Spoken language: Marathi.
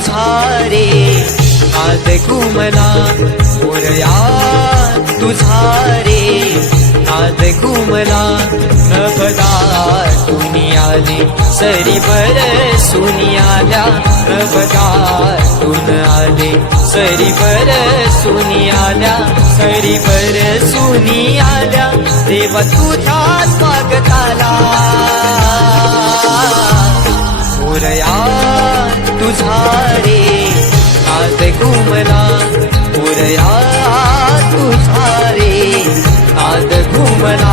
तुझा रे हात घुमला मोरया तुझारे रे हात घुमला प्रभदा आले सरी बर सुनियाल्या प्रभदा तुन आले सरी बर सुनियाल्या सरी बर सुनियाल्या. देवा तुझ्या स्वागताला. Morya when I